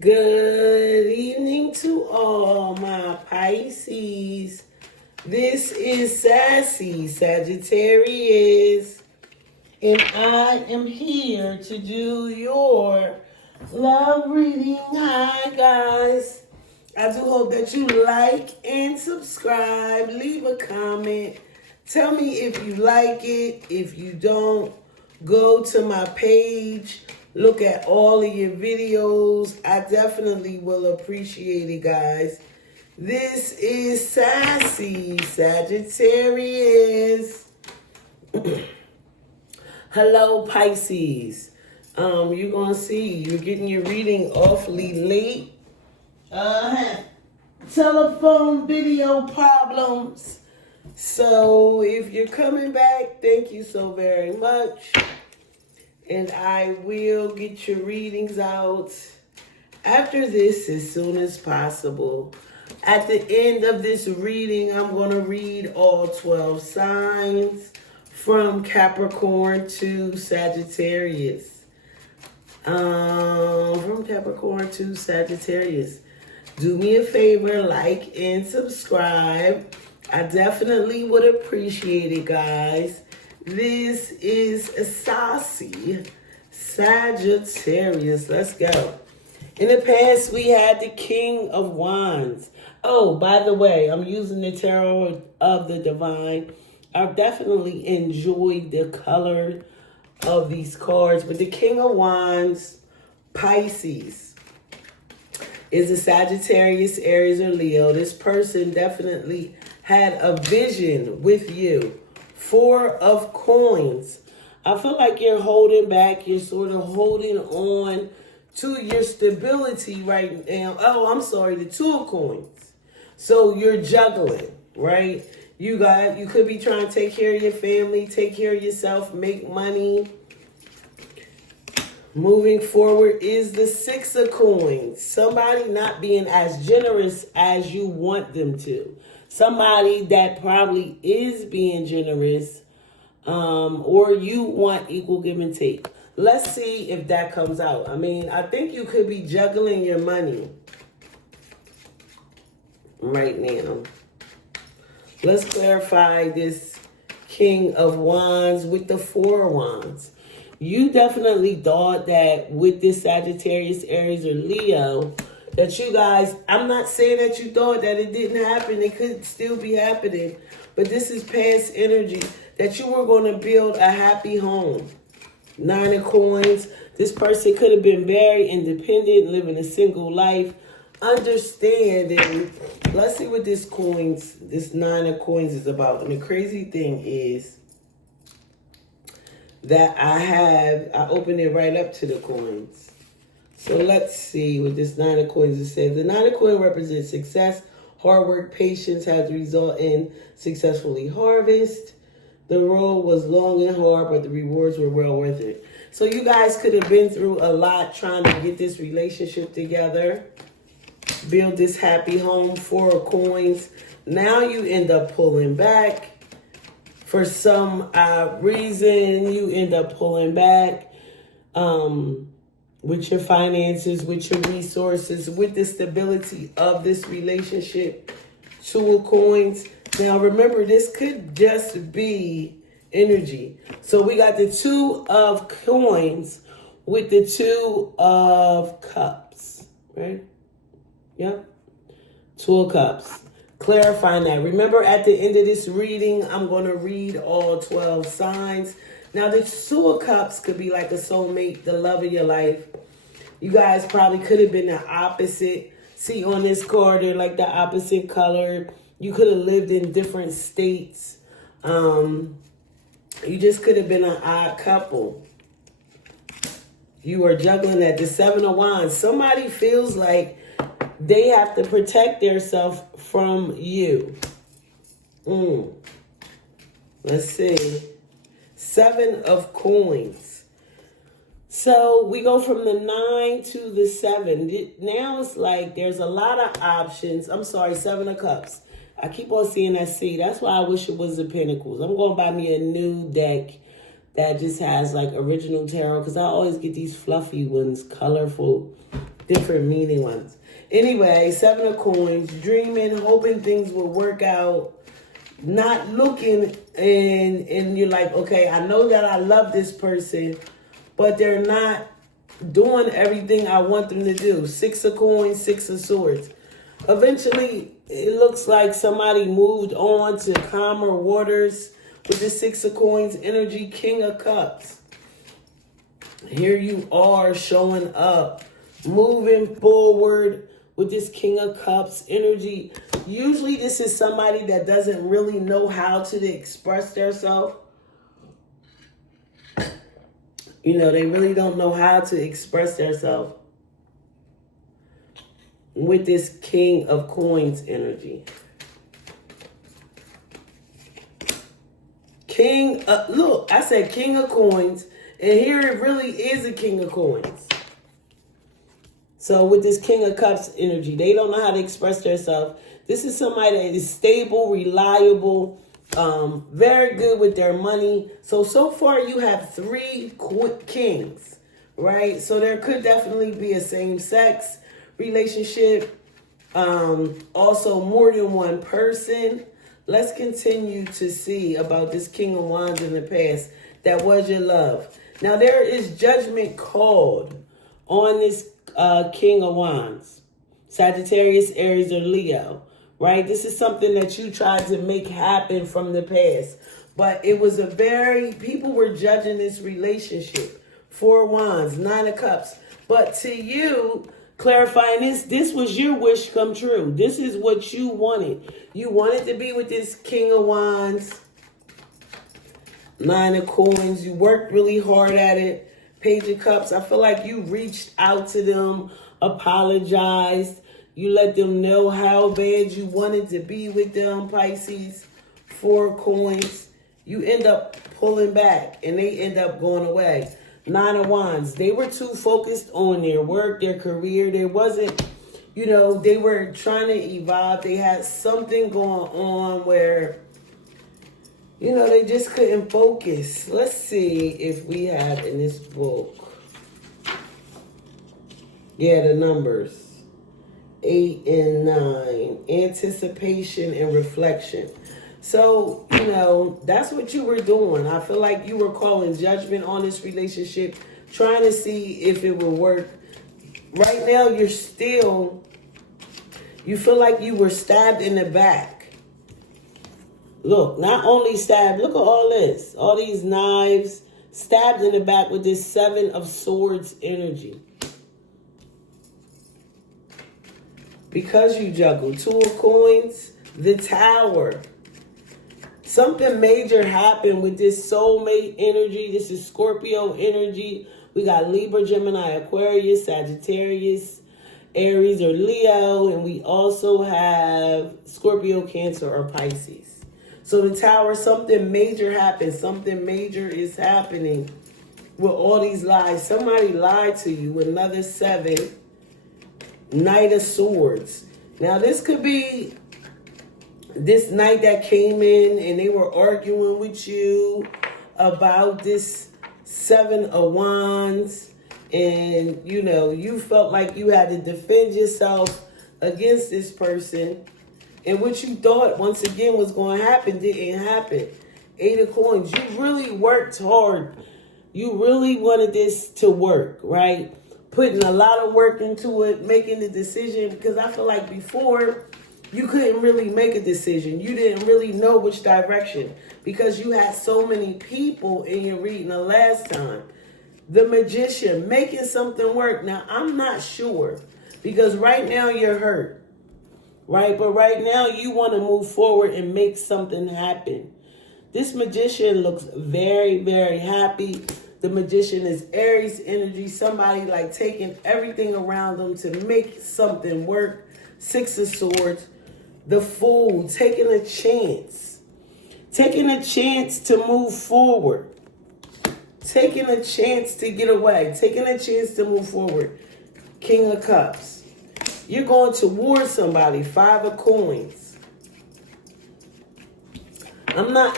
Good evening to all my Pisces. This is Sassy Sagittarius, and I am here to do your love reading. Hi, guys. I do hope that you like and subscribe. Leave a comment. Tell me if you like it. If you don't, go to my page. Look at all of your videos. I definitely will appreciate it, guys. This is Sassy Sagittarius. Hello, Pisces. You're going to see you're getting your reading awfully late. Telephone video problems. So if you're coming back, thank you so very much. And I will get your readings out after this as soon as possible. At the end of this reading, I'm going to read all 12 signs from Capricorn to Sagittarius. From Capricorn to Sagittarius. Do me a favor, like and subscribe. I definitely would appreciate it, guys. This is Sassy Sagittarius. Let's go. In the past, we had the King of Wands. Oh, by the way, I'm using the Tarot of the Divine. I've definitely enjoyed the color of these cards. But the King of Wands, Pisces, is a Sagittarius, Aries, or Leo. This person definitely had a vision with you. 4 of Coins. I feel like you're holding back. You're sort of holding on to your stability right now. Oh, I'm sorry, the 2 of Coins. So you're juggling, right? You could be trying to take care of your family, take care of yourself, make money. Moving forward is the 6 of Coins. Somebody not being as generous as you want them to. Somebody that probably is being generous, or you want equal give and take. Let's see if that comes out. I mean, I think you could be juggling your money right now. Let's clarify this King of Wands with the 4 of Wands. You definitely thought that with this Sagittarius, Aries, or Leo, that you guys, I'm not saying that you thought that it didn't happen. It could still be happening. But this is past energy, that you were going to build a happy home. 9 of Coins. This person could have been very independent, living a single life, understanding. Let's see what this 9 of Coins is about. And the crazy thing is that I opened it right up to the coins. So let's see what this 9 of Coins is saying. The 9 of Coins represents success, hard work, patience has resulted in successfully harvest. The road was long and hard, but the rewards were well worth it. So you guys could have been through a lot trying to get this relationship together, build this happy home. 4 of Coins. Now you end up pulling back. For some reason, you end up pulling back. With your finances, with your resources, with the stability of this relationship. 2 of Coins. Now, remember, this could just be energy. So we got the 2 of Coins with the 2 of Cups, right? Yep. 2 of Cups. Clarifying that. Remember, at the end of this reading, I'm going to read all 12 signs. Now, the 2 of Cups could be like a soulmate, the love of your life. You guys probably could have been the opposite. See, on this card, they're like the opposite color. You could have lived in different states. You just could have been an odd couple. You are juggling at the 7 of Wands. Somebody feels like they have to protect themselves from you. Let's see. 7 of Coins. So we go from the 9 to the 7. Now it's like there's a lot of options. I'm sorry, 7 of Cups. I keep on seeing that C. That's why I wish it was the Pentacles. I'm going to buy me a new deck that just has like original tarot, because I always get these fluffy ones, colorful. different meaning ones. Anyway, 7 of Coins, dreaming, hoping things will work out, not looking, and you're like, okay, I know that I love this person, but they're not doing everything I want them to do. 6 of Coins, 6 of Swords. Eventually, it looks like somebody moved on to calmer waters with the 6 of Coins energy. King of Cups. Here you are showing up, moving forward with this King of Cups energy. Usually this is somebody that doesn't really know how to express themselves. You know, they really don't know how to express themselves with this King of Coins energy. Look, I said King of Coins, and here it really is a King of Coins. So with this King of Cups energy, they don't know how to express themselves. This is somebody that is stable, reliable, very good with their money. So far you have 3 kings, right? So there could definitely be a same-sex relationship. Also more than one person. Let's continue to see about this King of Wands in the past that was your love. Now there is judgment called on this King of Wands. Sagittarius, Aries, or Leo, right? This is something that you tried to make happen from the past. But it was people were judging this relationship. 4 Wands, 9 of Cups. But to you, clarifying this was your wish come true. This is what you wanted. You wanted to be with this King of Wands. 9 of Coins. You worked really hard at it. Page of Cups. I feel like you reached out to them, apologized. You let them know how bad you wanted to be with them, Pisces. 4 Coins. You end up pulling back and they end up going away. 9 of Wands. They were too focused on their work, their career. There wasn't, they were trying to evolve. They had something going on where, they just couldn't focus. Let's see if we have in this book. Yeah, the numbers. 8 and 9. Anticipation and reflection. So, that's what you were doing. I feel like you were calling judgment on this relationship, trying to see if it would work. Right now, you feel like you were stabbed in the back. Look, not only stabbed, look at all this. All these knives, stabbed in the back with this 7 of Swords energy. Because you juggle 2 of Coins, the Tower. Something major happened with this soulmate energy. This is Scorpio energy. We got Libra, Gemini, Aquarius, Sagittarius, Aries, or Leo. And we also have Scorpio, Cancer, or Pisces. So the Tower, something major happened. Something major is happening with all these lies. Somebody lied to you. Another 7. Knight of Swords. Now this could be this knight that came in and they were arguing with you about this 7 of Wands. And, you felt like you had to defend yourself against this person. And what you thought, once again, was going to happen didn't happen. 8 of Coins. You really worked hard. You really wanted this to work, right? Putting a lot of work into it, making the decision. Because I feel like before, you couldn't really make a decision. You didn't really know which direction. Because you had so many people in your reading the last time. The Magician, making something work. Now, I'm not sure. Because right now, you're hurt. Right? But right now, you want to move forward and make something happen. This Magician looks very, very happy. The Magician is Aries energy. Somebody like taking everything around them to make something work. 6 of Swords. The Fool, taking a chance. Taking a chance to move forward. Taking a chance to get away. Taking a chance to move forward. King of Cups. You're going towards somebody. 5 of Coins.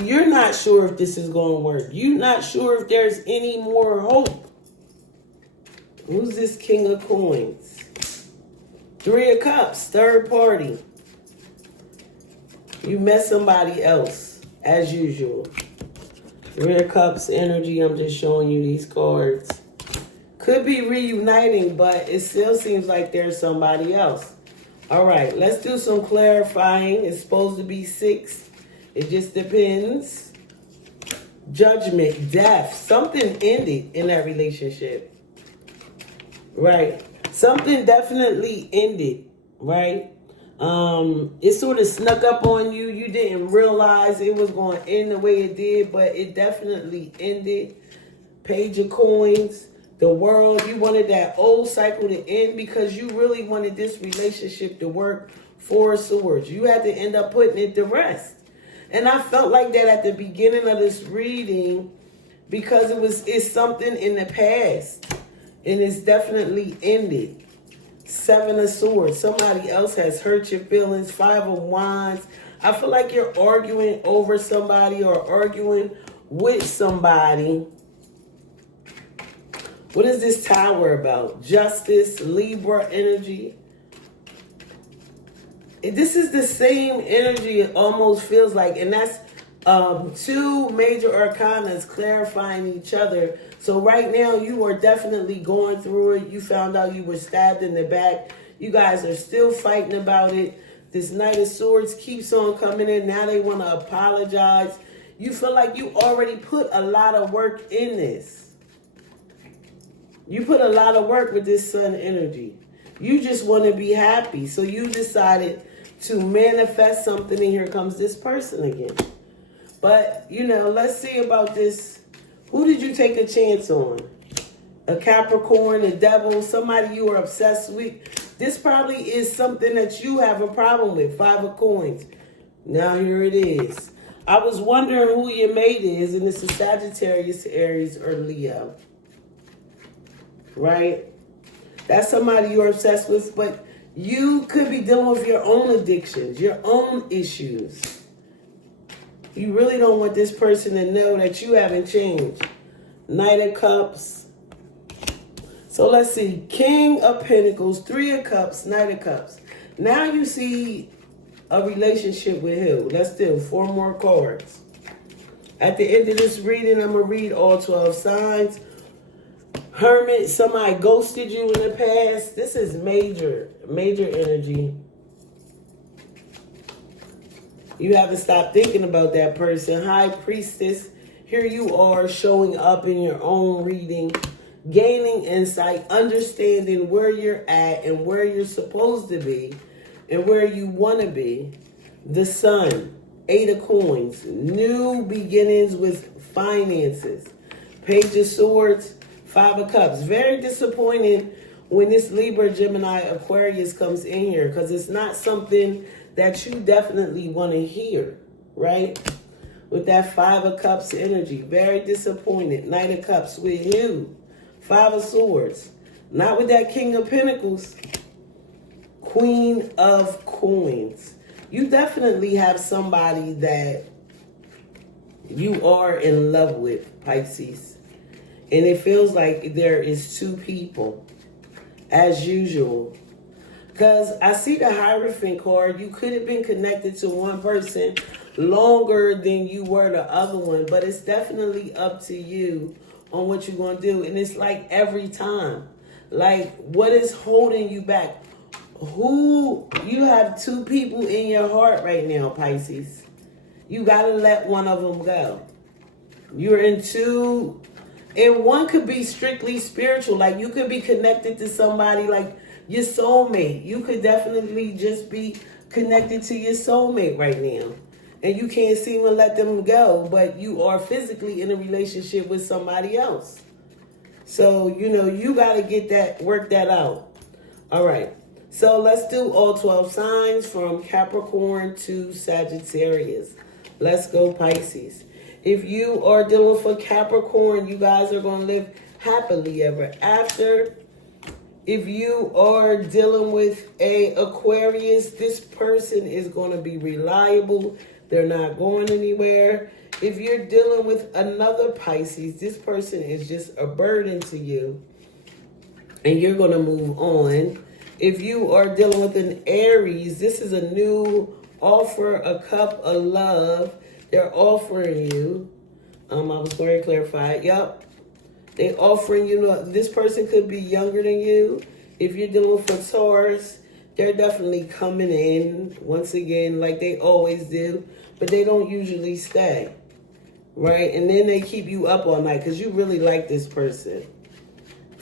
You're not sure if this is going to work. You're not sure if there's any more hope. Who's this King of Coins? Three of Cups, third party. You met somebody else, as usual. Three of Cups energy, I'm just showing you these cards. Could be reuniting, but it still seems like there's somebody else. All right, let's do some clarifying. It's supposed to be 6. It just depends. Judgment, death. Something ended in that relationship. Right. Something definitely ended. Right. It sort of snuck up on you. You didn't realize it was going to end the way it did, but it definitely ended. Page of Coins. The World. You wanted that old cycle to end because you really wanted this relationship to work. Four of Swords. You had to end up putting it to rest. And I felt like that at the beginning of this reading because it's something in the past. And it's definitely ended. 7 of Swords. Somebody else has hurt your feelings. 5 of Wands. I feel like you're arguing over somebody or arguing with somebody. What is this Tower about? Justice, Libra energy. This is the same energy it almost feels like. And that's 2 major arcanas clarifying each other. So right now you are definitely going through it. You found out you were stabbed in the back. You guys are still fighting about it. This Knight of Swords keeps on coming in. Now they want to apologize. You feel like you already put a lot of work in this. You put a lot of work with this Sun energy. You just want to be happy. So you decided to manifest something, and here comes this person again. But, let's see about this. Who did you take a chance on? A Capricorn, a Devil, somebody you are obsessed with. This probably is something that you have a problem with. 5 of Coins. Now here it is. I was wondering who your mate is, and it's a Sagittarius, Aries, or Leo. Right? That's somebody you're obsessed with, but you could be dealing with your own addictions, your own issues. You really don't want this person to know that you haven't changed. Knight of Cups. So let's see. King of Pentacles, 3 of Cups, Knight of Cups. Now you see a relationship with who? Let's do 4 more cards. At the end of this reading, I'm going to read all 12 signs. Hermit, somebody ghosted you in the past. This is major energy. You haven't stopped thinking about that person. High Priestess, here you are showing up in your own reading, gaining insight, understanding where you're at and where you're supposed to be and where you want to be. The Sun, 8 of Coins, new beginnings with finances. Page of Swords, 5 of Cups. Very disappointing when this Libra, Gemini, Aquarius comes in here because it's not something that you definitely want to hear, right? With that 5 of Cups energy. Very disappointed. Knight of Cups with you. 5 of Swords. Not with that King of Pentacles. Queen of Coins. You definitely have somebody that you are in love with, Pisces. And it feels like there is 2 people, as usual. Because I see the Hierophant card. You could have been connected to one person longer than you were the other one. But it's definitely up to you on what you're going to do. And it's like every time. Like, what is holding you back? You have 2 people in your heart right now, Pisces. You got to let one of them go. You're in 2... And one could be strictly spiritual. Like you could be connected to somebody like your soulmate. You could definitely just be connected to your soulmate right now. And you can't seem to let them go. But you are physically in a relationship with somebody else. So, you got to work that out. All right. So let's do all 12 signs from Capricorn to Sagittarius. Let's go, Pisces. If you are dealing with a Capricorn, you guys are going to live happily ever after. If you are dealing with a Aquarius, this person is going to be reliable. They're not going anywhere. If you're dealing with another Pisces, this person is just a burden to you. And you're going to move on. If you are dealing with an Aries, this is a new offer, a cup of love. They're offering you. I was going to clarify. Yep. They offering you, this person could be younger than you. If you're dealing with a Taurus, they're definitely coming in once again like they always do, but they don't usually stay, right? And then they keep you up all night because you really like this person.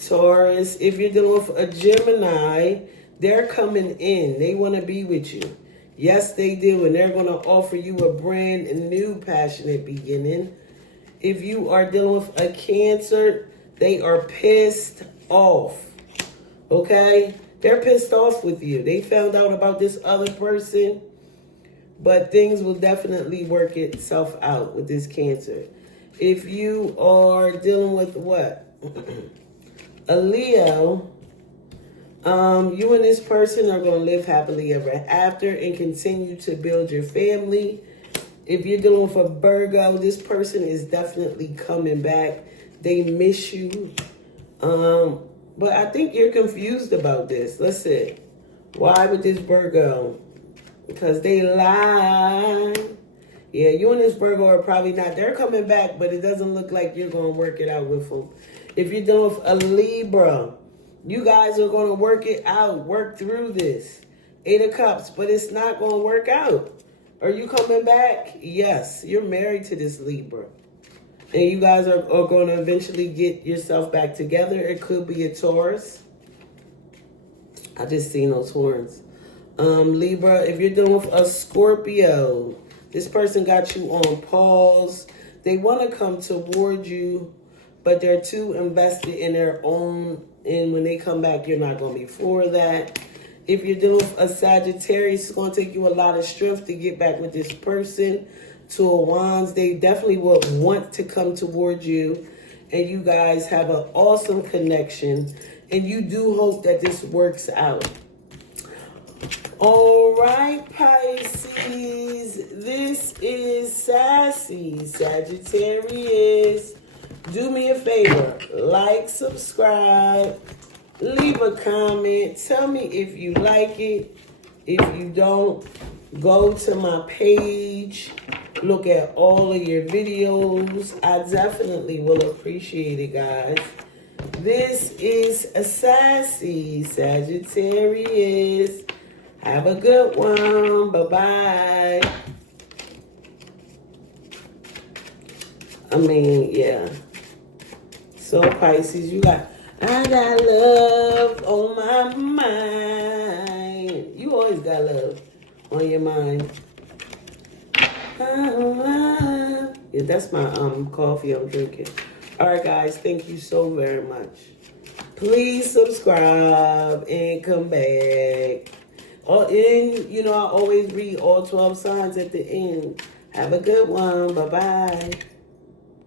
Taurus, if you're dealing with a Gemini, they're coming in. They want to be with you. Yes, they do, and they're going to offer you a brand new passionate beginning. If you are dealing with a Cancer, they are pissed off. Okay? They're pissed off with you. They found out about this other person, but things will definitely work itself out with this Cancer. If you are dealing with what? A Leo, you and this person are going to live happily ever after and continue to build your family. If you're dealing with a Virgo, this person is definitely coming back. They miss you. But I think you're confused about this. Let's see. Why with this Virgo? Because they lie. Yeah, you and this Virgo are probably not. They're coming back, but it doesn't look like you're going to work it out with them. If you're dealing with a Libra, you guys are going to work it out. Work through this. 8 of Cups, but it's not going to work out. Are you coming back? Yes, you're married to this Libra. And you guys are going to eventually get yourself back together. It could be a Taurus. I just seen those horns. Libra, if you're dealing with a Scorpio, this person got you on pause. They want to come toward you, but they're too invested in their own. And when they come back, you're not going to be for that. If you're dealing with a Sagittarius, it's going to take you a lot of strength to get back with this person. 2 of Wands, they definitely will want to come towards you. And you guys have an awesome connection. And you do hope that this works out. All right, Pisces. This is Sassy Sagittarius. Do me a favor. Like, subscribe. Leave a comment. Tell me if you like it. If you don't, go to my page. Look at all of your videos. I definitely will appreciate it, guys. This is a Sassy Sagittarius. Have a good one. Bye-bye. Yeah. So, Pisces, I got love on my mind. You always got love on your mind. Yeah, that's my coffee I'm drinking. All right, guys, thank you so very much. Please subscribe and come back. I always read all 12 signs at the end. Have a good one. Bye-bye.